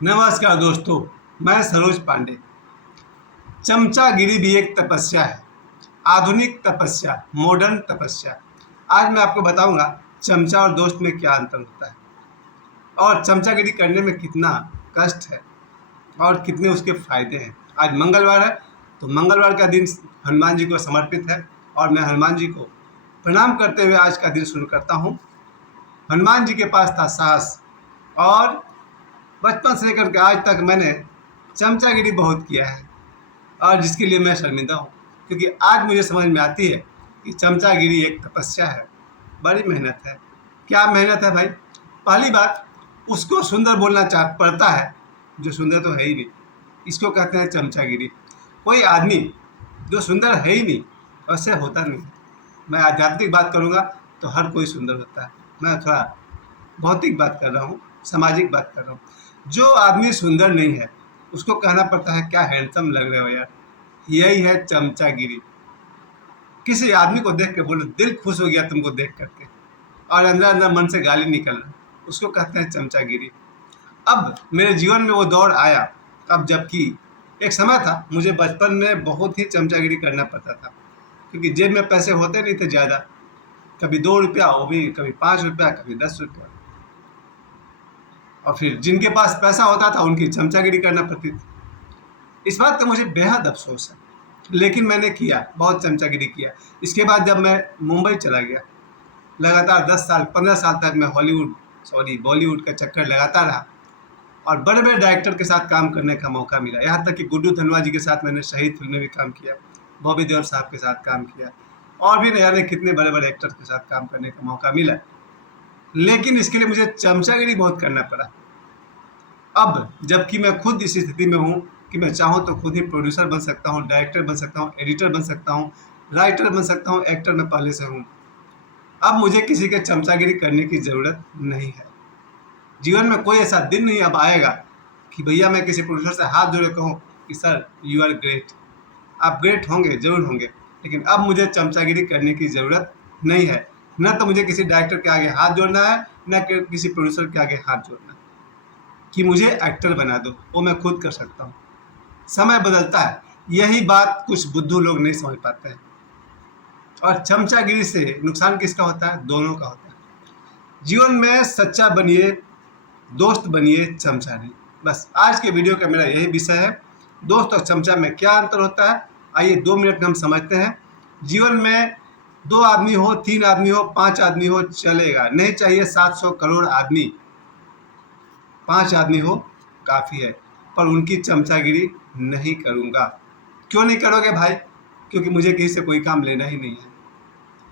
नमस्कार दोस्तों, मैं सरोज पांडे। चमचागिरी भी एक तपस्या है, आधुनिक तपस्या, मॉडर्न तपस्या। आज मैं आपको बताऊंगा चमचा और दोस्त में क्या अंतर होता है और चमचागिरी करने में कितना कष्ट है और कितने उसके फायदे हैं। आज मंगलवार है, तो मंगलवार का दिन हनुमान जी को समर्पित है और मैं हनुमान जी को प्रणाम करते हुए आज का दिन शुरू करता हूँ। हनुमान जी के पास था साहस और बचपन से लेकर के आज तक मैंने चमचागिरी बहुत किया है और जिसके लिए मैं शर्मिंदा हूँ, क्योंकि आज मुझे समझ में आती है कि चमचागिरी एक तपस्या है, बड़ी मेहनत है। क्या मेहनत है भाई? पहली बात, उसको सुंदर बोलना चाह पड़ता है जो सुंदर तो है ही नहीं, इसको कहते हैं चमचागिरी। कोई आदमी जो सुंदर है ही नहीं, वैसे होता नहीं। मैं आध्यात्मिक बात करूँगा तो हर कोई सुंदर होता है। मैं थोड़ा भौतिक बात कर रहा हूँ, सामाजिक बात कर रहा हूँ। जो आदमी सुंदर नहीं है उसको कहना पड़ता है क्या हैंडसम लग रहे हो यार। यही है चमचागिरी। किसी आदमी को देख के बोलो दिल खुश हो गया तुमको देख करके और अंदर अंदर मन से गाली निकल रहा, उसको कहते हैं चमचागिरी। अब मेरे जीवन में वो दौर आया, अब जबकि एक समय था मुझे बचपन में बहुत ही चमचागिरी करना पड़ता था, क्योंकि जेब में पैसे होते नहीं थे ज़्यादा। कभी 2 रुपया, वो भी कभी 5 रुपया, कभी 10 रुपया। और फिर जिनके पास पैसा होता था उनकी चमचागिरी करना पड़ती थी। इस बात का मुझे बेहद अफसोस है, लेकिन मैंने किया, बहुत चमचागिरी किया। इसके बाद जब मैं मुंबई चला गया, लगातार 10 साल 15 साल तक मैं बॉलीवुड का चक्कर लगाता रहा और बड़े बड़े डायरेक्टर के साथ काम करने का मौका मिला। यहाँ तक कि गुड्डू धनवा जी के साथ मैंने शहीद फिल्म में भी काम किया, बॉबी देओल साहब के साथ काम किया और भी न जाने कितने बड़े बड़े एक्टर्स के साथ काम करने का मौका मिला। लेकिन इसके लिए मुझे चमचागिरी बहुत करना पड़ा। अब जबकि मैं खुद इस स्थिति में हूँ कि मैं चाहूँ तो खुद ही प्रोड्यूसर बन सकता हूँ, डायरेक्टर बन सकता हूँ, एडिटर बन सकता हूँ, राइटर बन सकता हूँ, एक्टर मैं पहले से हूँ। अब मुझे किसी के चमचागिरी करने की ज़रूरत नहीं है। जीवन में कोई ऐसा दिन नहीं अब आएगा कि भैया मैं किसी प्रोड्यूसर से हाथ जोड़े कहूँ कि सर यू आर ग्रेट। आप ग्रेट होंगे, जरूर होंगे, लेकिन अब मुझे चमचागिरी करने की ज़रूरत नहीं है। न तो मुझे किसी डायरेक्टर के आगे हाथ जोड़ना है, न किसी प्रोड्यूसर के आगे हाथ जोड़ना है कि मुझे एक्टर बना दो, वो मैं खुद कर सकता हूँ। समय बदलता है, यही बात कुछ बुद्धू लोग नहीं समझ पाते हैं। और चमचागिरी से नुकसान किसका होता है? दोनों का होता है। जीवन में सच्चा बनिए, दोस्त बनिए, चमचा नहीं। बस आज के वीडियो का मेरा यही विषय है, दोस्त और चमचा में क्या अंतर होता है। आइए 2 मिनट में हम समझते हैं। जीवन में 2 आदमी हो, 3 आदमी हो, 5 आदमी हो, चलेगा। नहीं चाहिए 700 करोड़ आदमी, 5 आदमी हो काफ़ी है। पर उनकी चमचागिरी नहीं करूँगा। क्यों नहीं करोगे भाई? क्योंकि मुझे किसी से कोई काम लेना ही नहीं है।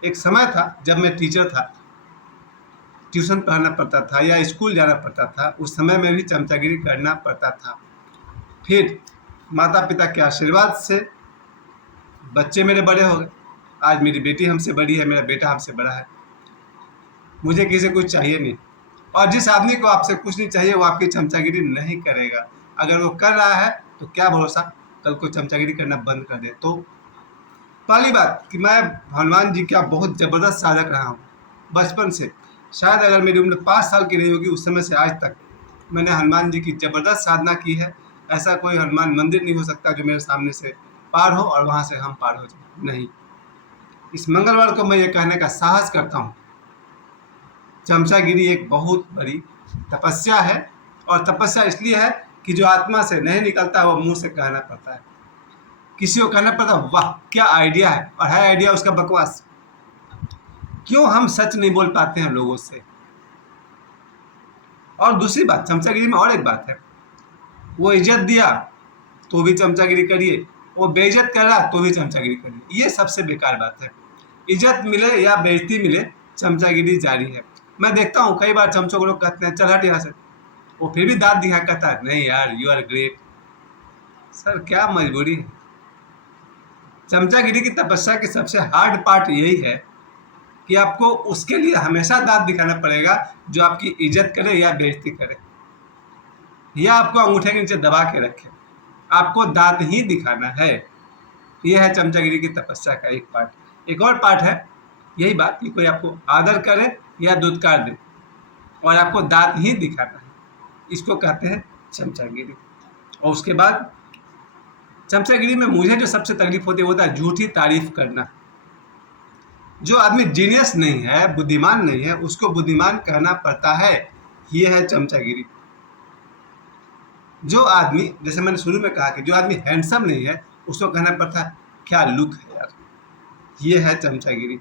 एक समय था जब मैं टीचर था, ट्यूशन पढ़ाना पड़ता था या स्कूल जाना पड़ता था, उस समय में भी चमचागिरी करना पड़ता था। फिर माता पिता के आशीर्वाद से बच्चे मेरे बड़े हो गए। आज मेरी बेटी हमसे बड़ी है, मेरा बेटा हमसे बड़ा है। मुझे किसी से कुछ चाहिए नहीं। और जिस आदमी को आपसे कुछ नहीं चाहिए वो आपकी चमचागिरी नहीं करेगा। अगर वो कर रहा है तो क्या भरोसा कल को चमचागिरी करना बंद कर दे। तो पहली बात कि मैं हनुमान जी का बहुत ज़बरदस्त साधक रहा हूँ बचपन से। शायद अगर मेरी उम्र 5 साल की रही होगी, उस समय से आज तक मैंने हनुमान जी की ज़बरदस्त साधना की है। ऐसा कोई हनुमान मंदिर नहीं हो सकता जो मेरे सामने से पार हो और वहाँ से हम पार हो जाए, नहीं। इस मंगलवार को मैं ये कहने का साहस करता हूँ, चमचागिरी एक बहुत बड़ी तपस्या है। और तपस्या इसलिए है कि जो आत्मा से नहीं निकलता है वो मुंह से कहना पड़ता है। किसी को कहना पड़ता है वाह क्या आइडिया है, और है आइडिया उसका बकवास। क्यों हम सच नहीं बोल पाते हैं लोगों से? और दूसरी बात, चमचागिरी में और एक बात है, वो इज्जत दिया तो भी चमचागिरी करिए, वो बेइज्जत कर रहा तो भी चमचागिरी करिए। ये सबसे बेकार बात है। इज्जत मिले या बेइज्जती मिले, चमचागिरी जारी है। मैं देखता हूँ कई बार चमचों को लोग कहते हैं चल हट यहाँ से, वो फिर भी दांत दिखा कहता है नहीं यार यू आर ग्रेट। सर क्या मजबूरी है? चमचागिरी की तपस्या की सबसे हार्ड पार्ट यही है कि आपको उसके लिए हमेशा दांत दिखाना पड़ेगा जो आपकी इज्जत करे या बेइज्जती करे या आपको अंगूठे के नीचे दबा के रखे। आपको दांत ही दिखाना है। यह है चमचागिरी की तपस्या का एक पार्ट। एक और पार्ट है यही बात कि कोई आपको आदर करे या दुत्कार दे और आपको दांत ही दिखाना है। इसको कहते हैं चमचागिरी। और उसके बाद चमचागिरी में मुझे जो सबसे तकलीफ होती है वो होता है झूठी तारीफ करना। जो आदमी जीनियस नहीं है, बुद्धिमान नहीं है, उसको बुद्धिमान कहना पड़ता है, ये है चमचागिरी। जो आदमी, जैसे मैंने शुरू में कहा कि जो आदमी हैंडसम नहीं है उसको कहना पड़ता है क्या लुक है यार, ये है चमचागिरी।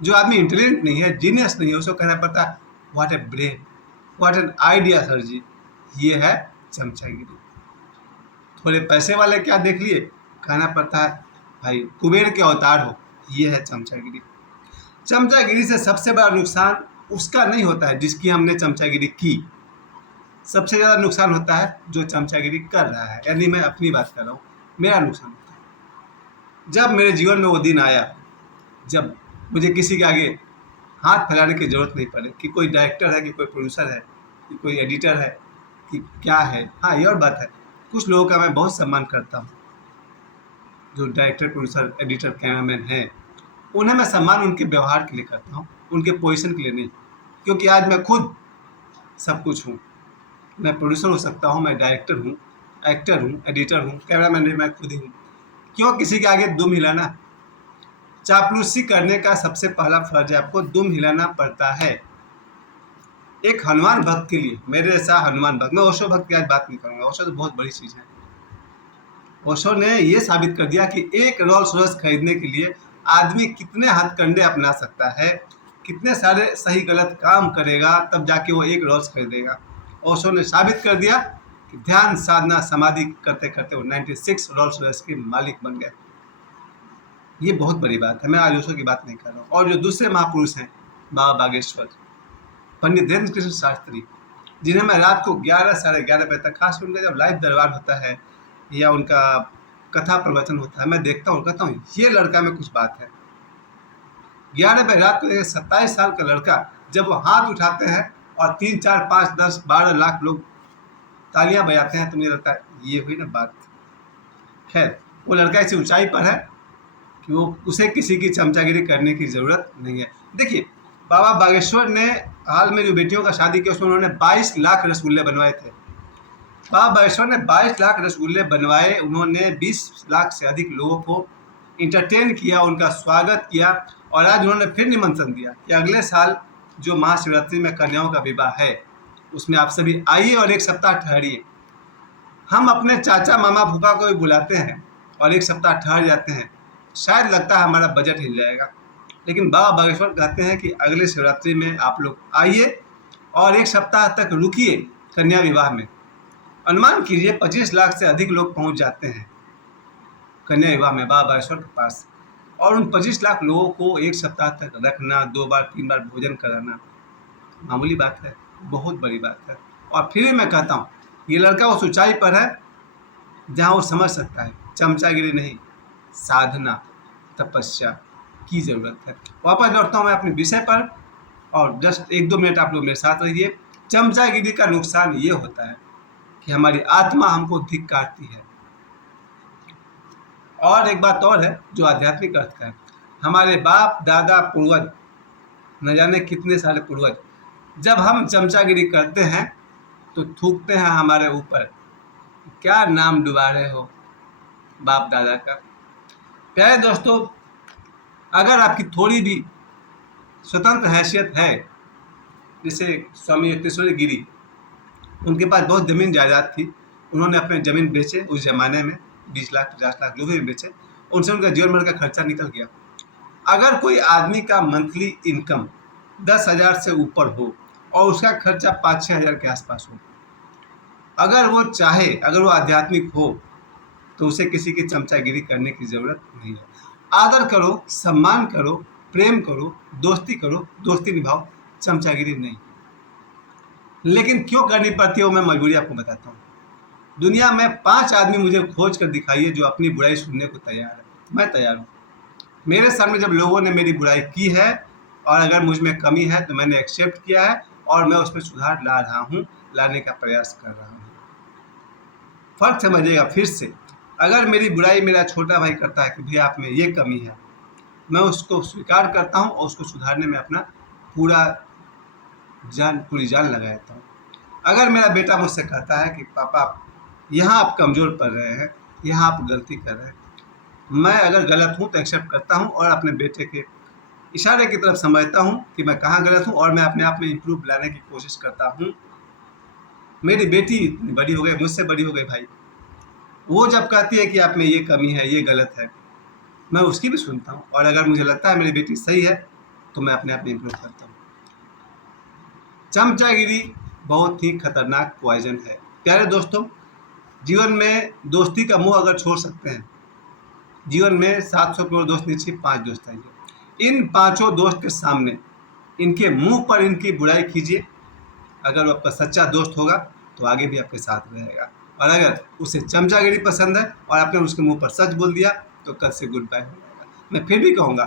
जो आदमी इंटेलिजेंट नहीं है, जीनियस नहीं है, उसको कहना पड़ता है what a brain, what an idea sir ji, ये है चमचागिरी। थोड़े पैसे वाले क्या देख लिए, कहना पड़ता है भाई कुबेर के अवतार हो, ये है चमचागिरी। चमचागिरी से सबसे बड़ा नुकसान उसका नहीं होता है जिसकी हमने चमचागिरी की, सबसे ज़्यादा नुकसान होता है जो चमचागिरी कर रहा है। यानी मैं अपनी बात कर रहा हूँ, मेरा नुकसान होता है। जब मेरे जीवन में वो दिन आया जब मुझे किसी के आगे हाथ फैलाने की ज़रूरत नहीं पड़े कि कोई डायरेक्टर है, कि कोई प्रोड्यूसर है, कि कोई एडिटर है, कि क्या है। हाँ, ये और बात है, कुछ लोगों का मैं बहुत सम्मान करता हूँ, जो डायरेक्टर, प्रोड्यूसर, एडिटर, कैमरामैन हैं, उन्हें मैं सम्मान उनके व्यवहार के लिए करता हूँ, उनके पोजीशन के लिए नहीं। क्योंकि आज मैं खुद सब कुछ हूँ। मैं प्रोड्यूसर हो सकता हूँ, मैं डायरेक्टर हूँ, एक्टर हूँ, एडिटर हूँ, कैमरामैन भी मैं खुद ही हूँ। क्यों किसी के आगे दुम हिलाना? चापलूसी करने का सबसे पहला फर्ज है आपको दुम हिलाना पड़ता है। एक हनुमान भक्त के लिए, मेरे जैसा हनुमान भक्त, मैं ओशो भक्त की आज बात नहीं करूँगा, ओशो तो बहुत बड़ी चीज़ है। ओशो ने ये साबित कर दिया कि एक रोल्स रॉयस खरीदने के लिए आदमी कितने हथकंडे अपना सकता है, कितने सारे सही गलत काम करेगा, तब जाके वो एक रोल्स खरीदेगा। ओशो ने साबित कर दिया कि ध्यान साधना समाधि करते करते वो 96 रोल्स रॉयस के मालिक बन गए। ये बहुत बड़ी बात है, मैं आज ओशो की बात नहीं कर रहा हूँ। और जो दूसरे महापुरुष हैं, बाबा बागेश्वर, पंडित धीरेन्द्र कृष्ण शास्त्री, जिन्हें मैं रात को 11 साढ़े 11 बजे तक, खास उनका जब लाइव दरबार होता है या उनका कथा प्रवचन होता है, मैं देखता हूँ, कहता हूँ ये लड़का में कुछ बात है। 11 बजे रात को 27 साल का लड़का जब वो हाथ उठाते हैं और 3, 4, 5, 10, 12 लाख लोग तालियां बजाते हैं, तो मुझे लगता है ये हुई ना बात। खैर, वो लड़का ऐसी ऊंचाई पर है कि वो उसे किसी की चमचागिरी करने की ज़रूरत नहीं है। देखिए, बाबा बागेश्वर ने हाल में जो बेटियों का शादी किया उसमें उन्होंने 22 लाख रसगुल्ले बनवाए थे। बाबा बागेश्वर ने 22 लाख रसगुल्ले बनवाए, उन्होंने 20 लाख से अधिक लोगों को इंटरटेन किया, उनका स्वागत किया। और आज उन्होंने फिर निमंत्रण दिया कि अगले साल जो महाशिवरात्रि में कन्याओं का विवाह है उसमें आप सभी आइए और एक सप्ताह ठहरिए। हम अपने चाचा, मामा, फूफा को भी बुलाते हैं और एक सप्ताह ठहर जाते हैं, शायद लगता है हमारा बजट हिल जाएगा। लेकिन बाबा बागेश्वर कहते हैं कि अगले शिवरात्रि में आप लोग आइए और एक सप्ताह तक रुकिए कन्या विवाह में। अनुमान कीजिए 25 लाख से अधिक लोग पहुंच जाते हैं कन्या विवाह में बाबा बागेश्वर के पास। और उन 25 लाख लोगों को एक सप्ताह तक रखना, 2 बार 3 बार भोजन कराना मामूली बात है, बहुत बड़ी बात है। और फिर भी मैं कहता हूँ ये लड़का उस ऊंचाई पर है जहाँ वो समझ सकता है चमचागिरी नहीं, साधना, तपस्या की ज़रूरत है। वापस लौटता हूँ मैं अपने विषय पर, और जस्ट 1-2 मिनट आप लोग मेरे साथ रहिए। चमचागिरी का नुकसान ये होता है कि हमारी आत्मा हमको धिक्कारती है। और एक बात और है जो आध्यात्मिक अर्थ का है, हमारे बाप दादा पूर्वज, न जाने कितने सारे पूर्वज, जब हम चमचागिरी करते हैं तो थूकते हैं हमारे ऊपर, क्या नाम डुबा रहे हो बाप दादा का। प्यारे दोस्तों, अगर आपकी थोड़ी भी स्वतंत्र हैसियत है, जैसे स्वामी युक्तेश्वर गिरी, उनके पास बहुत ज़मीन जायदाद थी, उन्होंने अपने ज़मीन बेचे उस ज़माने में, 20 लाख 50 लाख जो भी बेचे, उनसे उनका जीवन भर का खर्चा निकल गया। अगर कोई आदमी का मंथली इनकम 10,000 से ऊपर हो और उसका खर्चा 5-6 हज़ार के आसपास हो, अगर वो चाहे, अगर वो आध्यात्मिक हो, तो उसे किसी की चमचागिरी करने की ज़रूरत नहीं है। आदर करो, सम्मान करो, प्रेम करो, दोस्ती करो, दोस्ती निभाओ, चमचागिरी नहीं। लेकिन क्यों करनी पड़ती है वो मैं मजबूरी आपको बताता हूँ। दुनिया में 5 आदमी मुझे खोज कर दिखाइए जो अपनी बुराई सुनने को तैयार है। मैं तैयार हूँ। मेरे सामने जब लोगों ने मेरी बुराई की है और अगर मुझ में कमी है तो मैंने एक्सेप्ट किया है और मैं उसमें सुधार ला रहा हूँ, लाने का प्रयास कर रहा हूँ। फर्क समझिएगा फिर से, अगर मेरी बुराई मेरा छोटा भाई करता है कि भैया आप में ये कमी है, मैं उसको स्वीकार करता हूँ और उसको सुधारने में अपना पूरी जान लगा देता हूँ। अगर मेरा बेटा मुझसे कहता है कि पापा यहाँ आप कमज़ोर पड़ रहे हैं, यहाँ आप गलती कर रहे हैं, मैं अगर गलत हूँ तो एक्सेप्ट करता हूँ और अपने बेटे के इशारे की तरफ समझता हूँ कि मैं कहाँ गलत हूँ और मैं अपने आप में इम्प्रूव लाने की कोशिश करता हूँ। मेरी बेटी इतनी बड़ी हो गई, मुझसे बड़ी हो गई भाई, वो जब कहती है कि आप में ये कमी है, ये गलत है, मैं उसकी भी सुनता हूँ और अगर मुझे लगता है मेरी बेटी सही है तो मैं अपने आप में इम्प्रूव करता हूँ। चमचागिरी बहुत ही खतरनाक पॉइजन है। प्यारे दोस्तों, जीवन में दोस्ती का मुंह अगर छोड़ सकते हैं, जीवन में 700 करोड़ दोस्त नहीं चाहिए, 5 दोस्त चाहिए। इन 5 दोस्त के सामने इनके मुंह पर इनकी बुराई कीजिए। अगर वो आपका सच्चा दोस्त होगा तो आगे भी आपके साथ रहेगा, और अगर उसे चमचागिरी पसंद है और आपने उसके मुंह पर सच बोल दिया तो कल से गुड बाय हो जाएगा। मैं फिर भी कहूँगा,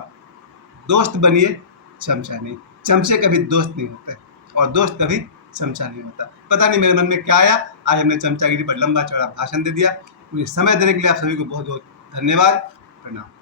दोस्त बनिए, चमचा नहीं। चमचे कभी दोस्त नहीं होते और दोस्त कभी चमचा नहीं होता। पता नहीं मेरे मन में क्या आया, आज हमने चमचागिरी पर लंबा चौड़ा भाषण दे दिया। मुझे समय देने के लिए आप सभी को बहुत बहुत धन्यवाद। प्रणाम।